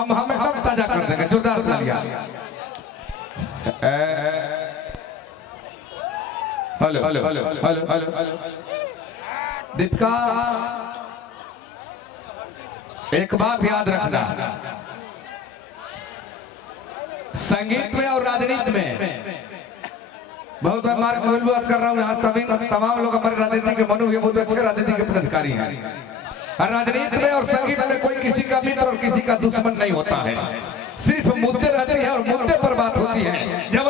हम एकदम ताजा कर देंगे। जोरदार तालियां। Hello hello hello hello hello Deepika, एक बात याद रखना, संगीत में और राजनीति में बहुत बार बात कर रहा हूँ। यहाँ तमाम लोग हमारे राजनीति के मनु ये बहुत अच्छे राजनीति के पदाधिकारी हैं। राजनीति में और संगीत में कोई किसी का मित्र और किसी का दुश्मन नहीं होता है, सिर्फ मुद्दे रहते हैं और मुद्दे पर बात होती है। जब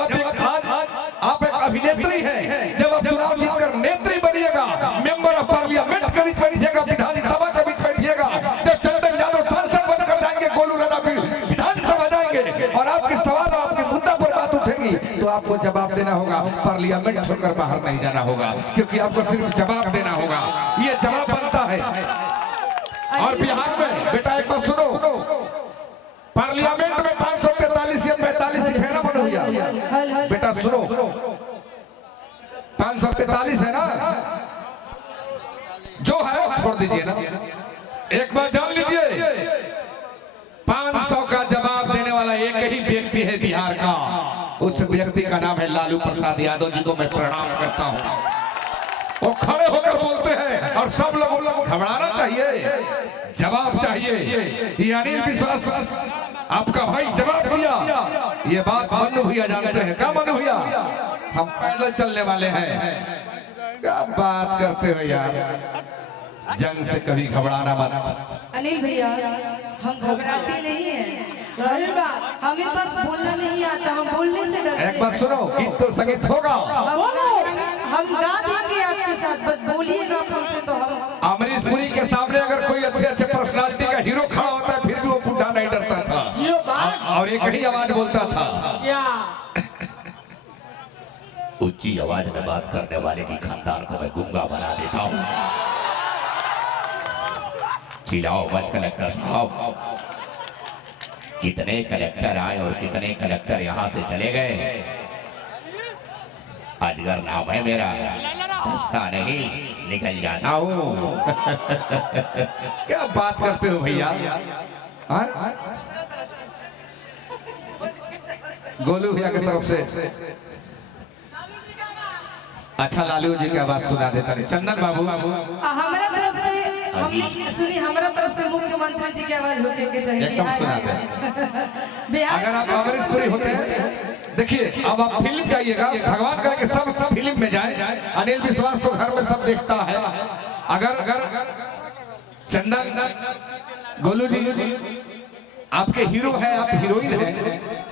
आप एक अभिनेत्री हैं, जब आप चुनाव जीतकर नेत्री बनिएगा, मेंबर ऑफ पार्लियामेंट के बीच बैठिएगा, विधानसभा के बीच बैठिएगा, जब चंदन यादव सांसद बनकर जाएंगे, गोलू राणा विधानसभा जाएंगे और आपके सवाल आपके मुद्दा पर बात उठेगी, तो आपको जवाब देना होगा। पार्लियामेंट छोड़कर बाहर नहीं जाना होगा, क्योंकि आपको सिर्फ जवाब देना होगा। ये जवाब बनता है। और बिहार में बेटा एक बात सुनो, पार्लियामेंट में 543 या 45 सीट है ना मनु भैया? बेटा सुनो, 543 है ना, जो है छोड़ दीजिए ना। एक बार जान लीजिए, 500 का जवाब देने वाला एक ही व्यक्ति है बिहार का। उस व्यक्ति का नाम है लालू प्रसाद यादव जी को मैं प्रणाम करता हूं। वो खड़े होकर बोलते हैं और सब लोग घबराना चाहिए, जवाब चाहिए। ये अनिल विश्वास आपका भाई जवाब दिया, ये बात मनु भैया जानते हैं। क्या मनु भैया, हम पैदल चलने वाले हैं। क्या बात करते हो यार, जंग से कभी घबराना मत। अनिल भैया हम घबराते नहीं हैं, हमें बस बोलना नहीं आता, हम बोलने से डरते हैं। एक बात सुनो, गीत तो संगीत होगा, हम गा देंगे आपके साथ, बस बोलिएगा हमसे तो हम। अमरीश पुरी के सामने अगर कोई अच्छे पर्सनालिटी का हीरो खड़ा होता है, फिर भी वो बुढ़ा नहीं डरता था और एक ही आवाज बोलता था। ऊंची आवाज में बात करने वाले की खानदान को मैं गूंगा बना देता हूँ। चिल्लाओ मत कलेक्टर साहब। कितने कलेक्टर आए और कितने कलेक्टर यहाँ से चले गए। अजगर नाम है मेरा, दस्ता नहीं निकल जाता हूँ। क्या बात करते हो भैया? गोलू भैया की तरफ से अच्छा लालू जी की आवाज सुना देता है। चंदन बाबू हमारा तरफ से हमने सुनी, हमारा तरफ से मुख्यमंत्री जी की आवाज होती है चाहिए एकदम सुनाते हैं। अगर आप अमरीश पुरी होते हैं, देखिए अब आप फिल्म जाइएगा, भगवान करे कि सब फिल्म में जाए। अनिल विश्वास तो घर में सब देखता है। अगर चंदन गोलू जी आपके हीरो है, आप हीरोइन है,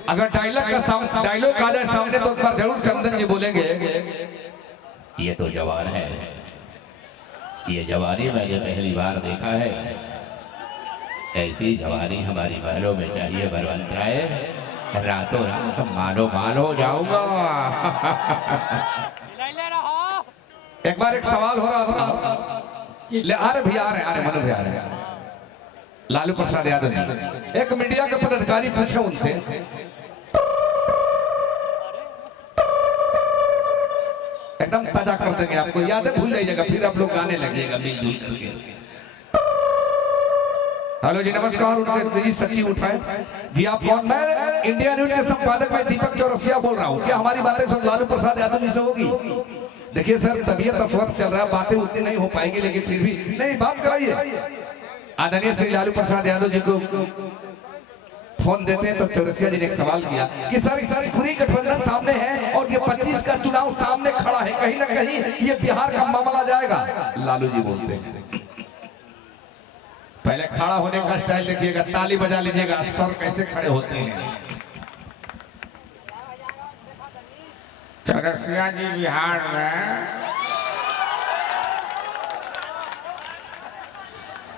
अगर डायलॉग आ जाए सामने तो पर जरूर चंदन जी बोलेंगे ये तो जवान है, ये जवानी मैंने पहली बार देखा है। ऐसी जवानी हमारी महलों में चाहिए बलवंत राय। रातों रात मानो जाऊंगा। एक बार एक सवाल हो रहा था, ले आ रहे भी आ रहे मनु भी आ रहे, लालू प्रसाद यादव जी। एक मीडिया के पदाधिकारी पूछे उनसे, एकदम ताजा कर देंगे आपको, यादें भूल जाइएगा, फिर आप लोग गाने लगेगा मिलजुल करके। हेलो जी नमस्कार, उनके जी सचिव उठाए जी। आप कौन? मैं इंडिया न्यूज के संपादक मैं दीपक चौरसिया बोल रहा हूँ। क्या हमारी बातें सब लालू प्रसाद यादव जी से होगी? देखिए सर, तबीयत अस्वस्थ चल रहा है, बातें उतनी नहीं हो पाएंगी, लेकिन फिर भी नहीं बात कराइए। आदरणीय श्री लालू प्रसाद यादव जी को फोन देते हैं तो चौरसिया जी ने एक सवाल किया कि सर पूरी गठबंधन सामने है और ये 25 का चुनाव सामने खड़ा है, कहीं ना कहीं ये बिहार का मामला जाएगा। लालू जी बोलते हैं, पहले खड़ा होने का स्टाइल देखिएगा, ताली बजा लीजिएगा, सर कैसे खड़े होते हैं। चौरसिया जी बिहार में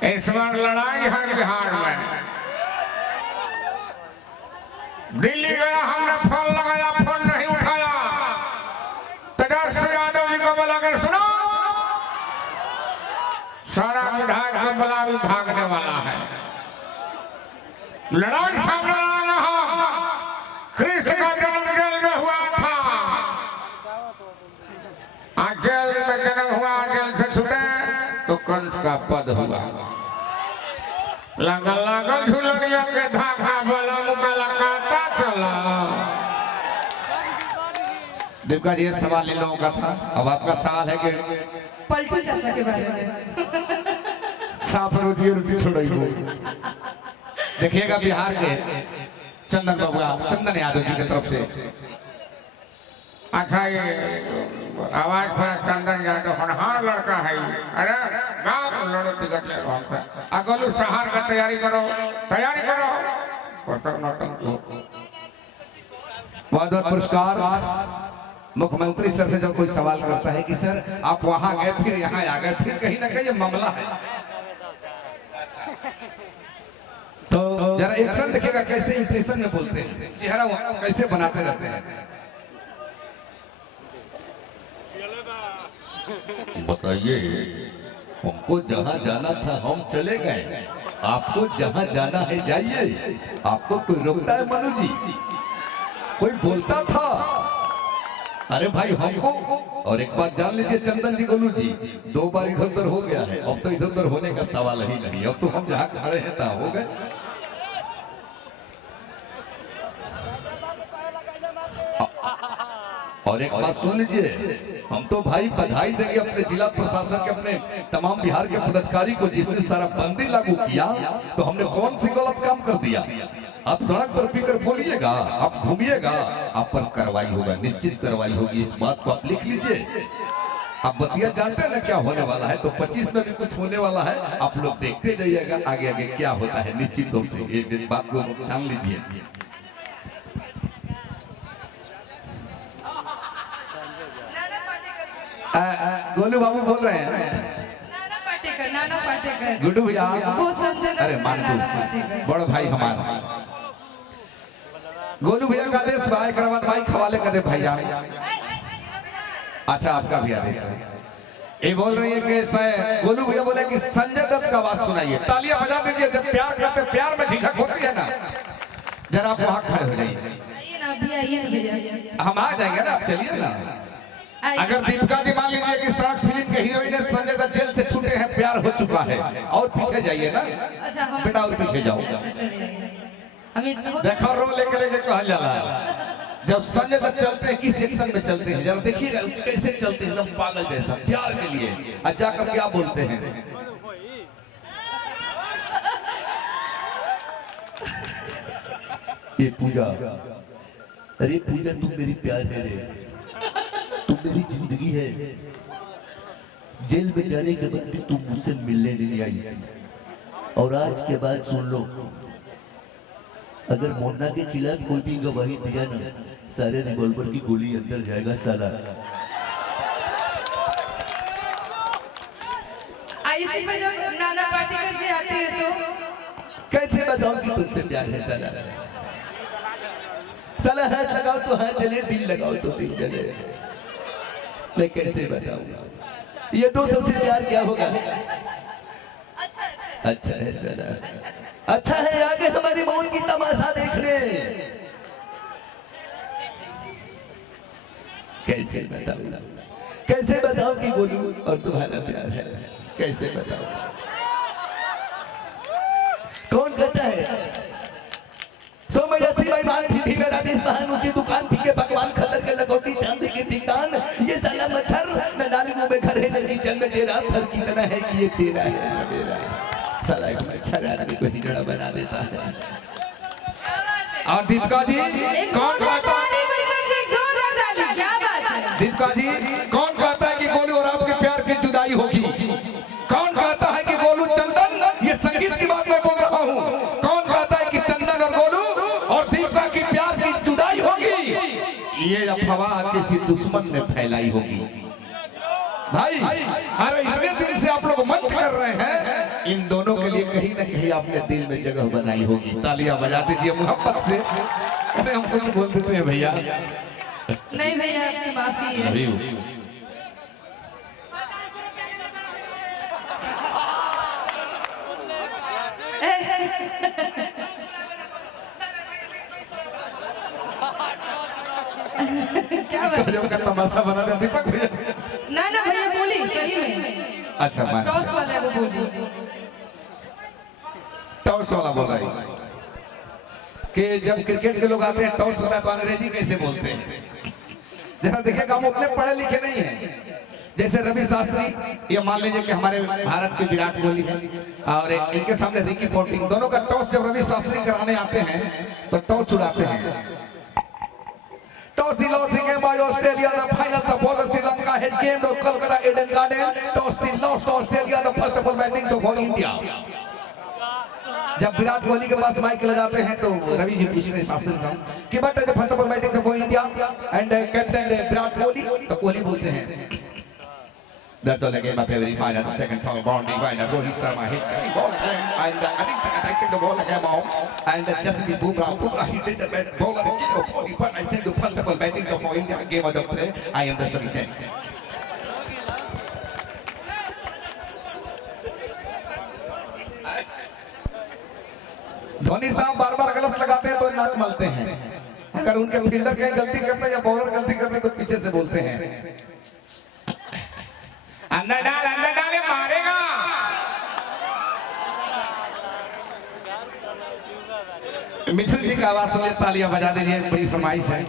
इस बार लड़ाई है बिहार में। दिल्ली गया, हमने फोन लगाया, फोन नहीं उठाया। तेजस्वी यादव जी को बोला कर सुनो, सारा विधायक को बुला भी भागने वाला है। लड़ाई सामने लड़ाना है। कृष्ण का जन्म जेल में हुआ था, आज जेल में जन्म हुआ, जेल से छूटे तो कंस का पद हुआ। लागल लागल झुलनिया के धागा दीपिका जी, ये सवाल इन लोगों का था। अब आपका सवाल है कि पलटू चाचा के बारे में। साफ रोटी रोटी छोड़ो ही देखिएगा बिहार के चंदन बाबू, चंदन यादव जी की तरफ से अच्छा ये आवाज पर चंदन यादव होनहार लड़का है। अरे गाँव लड़ो टिकट ले लो हमसे। अगलू शहर का तैयारी करो, तैयारी करो। बहुत बहुत पुरस्कार। मुख्यमंत्री सर से जब कोई सवाल करता है कि सर आप वहां गए फिर यहाँ आ गए, फिर कहीं ना कहीं ये मामला है, तो जरा एक्शन देखिएगा कैसे इंप्रेशन में बोलते हैं, चेहरा कैसे बनाते रहते हैं। बताइए, हमको जहाँ जाना था हम चले गए, आपको जहाँ जाना है जाइए। आपको कोई रोकता है मनु जी? कोई बोलता था? अरे भाई हमको, और एक बात जान लीजिए चंदन जी, गोलू जी, 2 बार इधर उधर हो गया है, अब तो इधर उधर होने का सवाल ही नहीं। अब तो हम जहाँ खड़े हैं तहाँ हो गए। और एक बात सुन लीजिए, हम तो भाई बधाई देंगे अपने जिला प्रशासन के, अपने तमाम बिहार के पदाधिकारी को, जिसने सारा बंदी लागू किया। तो हमने कौन सी गलत काम कर दिया? आप सड़क पर पीकर बोलिएगा, आप घूमिएगा, आप पर कार्रवाई होगा, निश्चित कार्रवाई होगी। इस बात को आप लिख लीजिए। आप बतिया जानते हैं ना क्या होने वाला है, तो 25 में भी कुछ होने वाला है। आप लोग देखते जाइएगा आगे आगे क्या होता है, निश्चित रूप से ये बात को ध्यान लीजिए। गोलू बाबू बोल रहे हैं, नाना पाटेकर, गुड्डू भैया, वो समझे ना, अरे नाना पाटेकर। बड़ भाई हमारा गोलू भैया का आदेश भाई करवा भाई खवाले कर दे भैया। अच्छा आपका भी आदेश है। ये बोल रही है कि गोलू भैया बोले कि संजय दत्त का आवाज सुनाइए, तालियां बजा दीजिए। जब प्यार करते, प्यार में झिझक होती है ना, जरा आप वहां खड़े हो जाइए। आइए ना अभी, आइए ना भैया, हम आ जाएंगे ना, आप चलिए ना। अगर दीपिका जी मान लीजिए कि सड़क फिल्म के हीरोइन संजय दत्त जेल से छूटे हैं, प्यार हो चुका है, और पीछे जाइए ना अच्छा हम बेटा, और पीछे जाओ। देखो रो लेकर के कहा जाला जब संजय दत्त चलते हैं किस एक्शन में चलते हैं, जरा देखिएगा कैसे चलते हैं, एकदम पागल जैसा प्यार के लिए। और जाकर क्या बोलते हैं, ये पूजा, अरे पूजा तुम मेरी प्यार है रे, तुम मेरी जिंदगी है। जेल में जाने के बाद भी तुम मुझसे मिलने नहीं आई, और आज के बाद सुन लो, अगर मोन्ना के खिलाफ कोई भी गवाही दिया ना, सारे रिवॉल्वर की गोली अंदर जाएगा साला। आईसी में जब नाना पाटेकर जी आते हैं तो कैसे बताऊं कि तुमसे प्यार है साला? साला हाथ लगाओ तो हाथ जले, दिल लगाओ तो दिल जले। मैं कैसे बताऊंगा ये दो सबसे प्यार क्या होगा? अच्छा है साला, अच्छा है। आगे हमारी मौत की तमाशा देखने, कैसे बताऊं, कैसे बताऊं कि गोलू और तुम्हारा प्यार है, कैसे बताऊं? कौन कहता है सो मैं भाई मान भी मेरा देश महान ऊंची दुकान पीके भगवान खतर के लगोटी चांदी की ठिकान, ये साला मच्छर न डाली मुंह में घर है जल्दी जन्म तेरा, फल की तरह है कि ये तेरा है ना मेरा। साला एक मच्छर आदमी को हिजड़ा बना देता है। और दीपिका जी कौन कहता है, क्या बात है? दीपिका जी कौन कहता है कि गोलू और आपके प्यार की जुदाई होगी? कौन कहता है कि गोलू चंदन, ये संगीत की बात मैं बोल रहा हूँ, कौन कहता है कि चंदन और गोलू और दीपिका की प्यार की जुदाई होगी? ये अफवाह किसी दुश्मन ने फैलाई होगी भाई। अरे इतने दिन से आप लोग मंच कर रहे हैं, इन दोनों के लिए कहीं ना कहीं आपने दिल में जगह बनाई होगी। तालियां बजा दीजिए मोहब्बत से। अरे हम कुछ बोल देते हैं भैया। नहीं भैया, आपकी माफी है। क्या बात? जो का तमाशा बना दे दीपक भैया। ना भैया बोली सही में। अच्छा मान टॉस वाले वो बोली, टॉस वाला बोला है कि जब क्रिकेट के लोग आते हैं टॉस होता है तो अंग्रेजी कैसे बोलते हैं? जरा देखिएगा हम उतने पढ़े लिखे नहीं हैं। जैसे रवि शास्त्री, ये मान लीजिए कि हमारे भारत के विराट कोहली है और इनके सामने रिकी पोंटिंग, दोनों का टॉस जब रवि शास्त्री कराने आते हैं तो टॉस उड़ाते हैं। Toss the losing game by Australia, the final the bowler Sri Lanka has gamed off Kolkata Eden Garden, toss the lost Australia, the first ball batting तो फॉर इंडिया। जब विराट कोहली के पास माइक ले जाते हैं तो रवि जी पूछते शास्त्री साहब कि but the first ball batting for India and captain Virat Kohli, तो कोहली बोलते हैं That's all again, my favorite final, the second foul boundary final. Rohit Sharma hit the ball and I think I take the ball again out and Justin Bumrah hit the ball again of body, but I said the first ball batting for India game of the play. I am the second. Dhoni साहब बार बार गलत लगाते हैं तो नाक मलते हैं, अगर उनके fielder कहीं गलती करते हैं या बॉलर गलती करते हैं तो पीछे से बोलते हैं अंदर डाल मारेगा। मिथुन जी का आवाज सुनिए, तालियां बजा दीजिए, बड़ी फरमाइश है।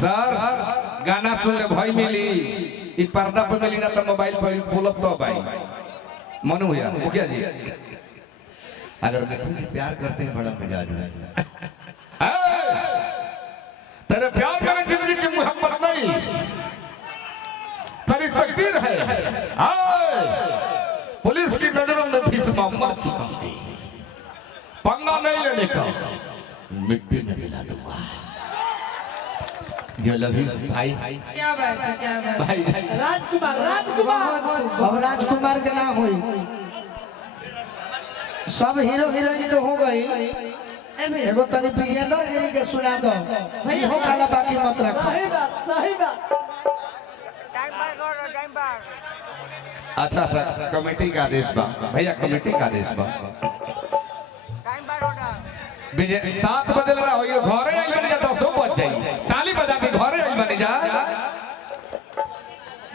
सर गाना सुन ले भाई मिली, ई पर्दा पर मिली ना तो मोबाइल पर बोलब तो भाई मनु भैया मुखिया जी, अगर मिथुन जी प्यार करते हैं बड़ा मिजाज है। तेरे प्यार में जिंदगी की मोहब्बत नहीं, तेरी तकदीर है। पुलिस की नजरों में भीष्म मर चुका है, पंगा नहीं लेने का, मिट्टी में मिला दूंगा। जो लव यू भाई, क्या बात है, क्या बात है। भाई राजकुमार अब राजकुमार के नाम हुई, सब हीरो हीरोइन तो हो गई, ए भैया, एगो तनी विजेंद्र गिरी के सुना दो भैया, हो काला बाकी मत रखो। सही बात अच्छा सर कमेटी का आदेश बा भैया, कमेटी का आदेश बा। 7 बजे लगा होइए, घरे आई बन जा 10 बज जाई, ताली बजा के घरे आई बन जा।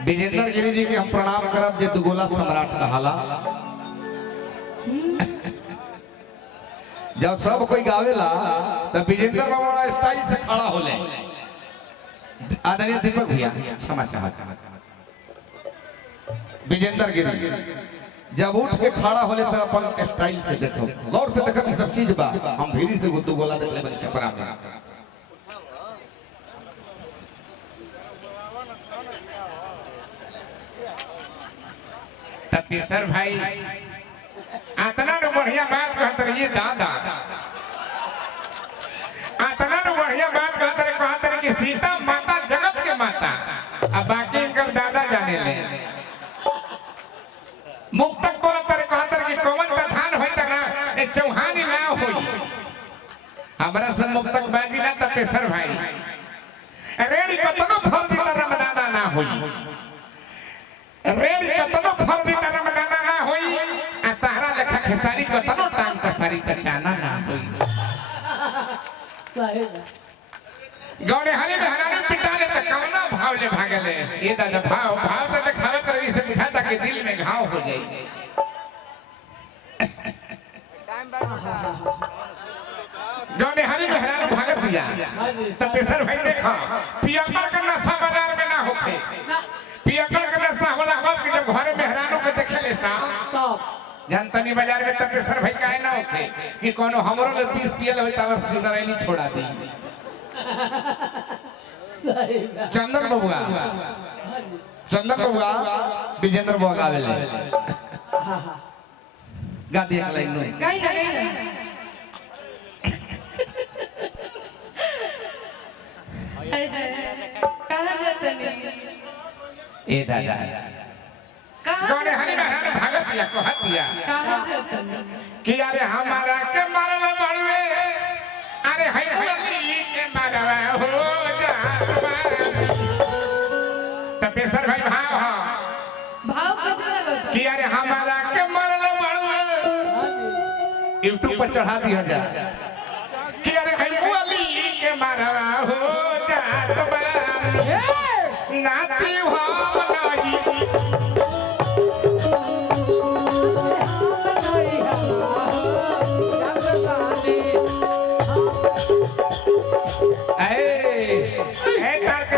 विजेंद्र गिरी जी के हम प्रणाम करब जे दुगोला सम्राट कहाला। जब सब कोई गावेला तो विजेंद्र बाबा बड़ा स्टाइल से खड़ा होले। आदरणीय दीपक भैया क्षमा चाहता, विजेंद्र गिरी जब उठ के खड़ा होले तो अपन स्टाइल से देखो, गौर से देखो, सब चीज बा। हम भीरी से गुद्दू गोला देख ले छपरा में। तपेश्वर भाई आतना नु बढ़िया बात कहत रहिए दादा, आतना नु बढ़िया बात कहत रहे कि सीता माता जगत के माता, अब बाकी इनकर दादा जाने ले। मुक्तक बोलत रहे कहत रहे कि कौन तथान होई त ना ए चौहानी ना होई, हमरा से मुक्तक बाजी ना तपेश्वर भाई। रेडी कतनो फर्दी त रमदाना ना होई, रेडी कतनो फर्दी त रमदाना ना होई, आ तहरा लेखा खेसारी कतनो टांग पसारी त चाना ना होई। सही गौड़े हरी में हराने पिटा ले त कौना भाव ले भागले, ये दादा भाव त दिखावत रही से दिखाता कि दिल में घाव हो जाई। गौड़े हरी में हराने भागत दिया तपेश्वर भाई, देखो पियकर का नशा बाजार में ना होखे, पियकर का नशा होला बाप के जब घरे में हरानो के देखे ले सा जनतनी बाजार में तपेश्वर भाई काहे ना होखे कि कोनो हमरो ले 20 पियल होई त अगर सिगरेट छोड़ा दी। चंदन बबुआ, चंदन बबुआ विजेंद्र बबुआ गावेले, गा दिया एक लाइन में कहीं ना कहीं ना। कहाँ जाते नहीं, ए दादा कहाँ गौड़े हरी में हराने भागत दिया कहत दिया कहाँ जाते नहीं। कि अरे हमारा के मारल बड़वे, अरे है होली के मारवा हो जा। तपेश्वर भाई भाव हो भाव कैसे लगा कि अरे हमारा के मारल बड़वे, यूट्यूब पर चढ़ा दिया जा। कि अरे है होली के मारवा हो जा। नाती हो नही तार के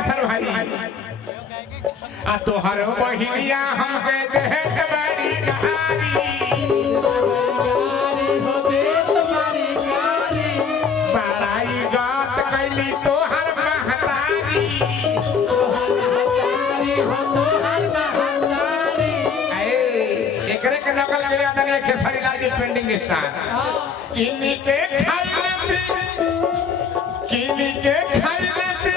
आ तोहर बहिनिया हमके देत बड़ी बड़ाई गात कैली तोहर महतारी एकरे के नकल के याद नहीं खेसारी लाल की ट्रेंडिंग स्टार इनके खाई लेती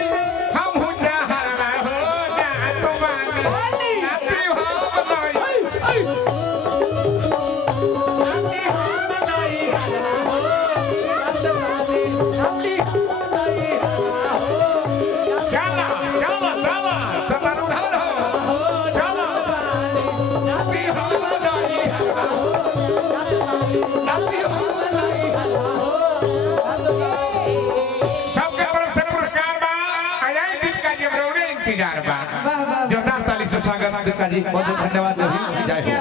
हम हो जहर हो जा तुम्हारी नाती हो चला चला चला सतरुधार हो चला नाती हो नाती हो सबके तरफ से पुरस्कार बा अजय दीप का जबरौने इंतजार बा वाह वाह जोरदार ताली से स्वागत देवका जी बहुत बहुत धन्यवाद जय हो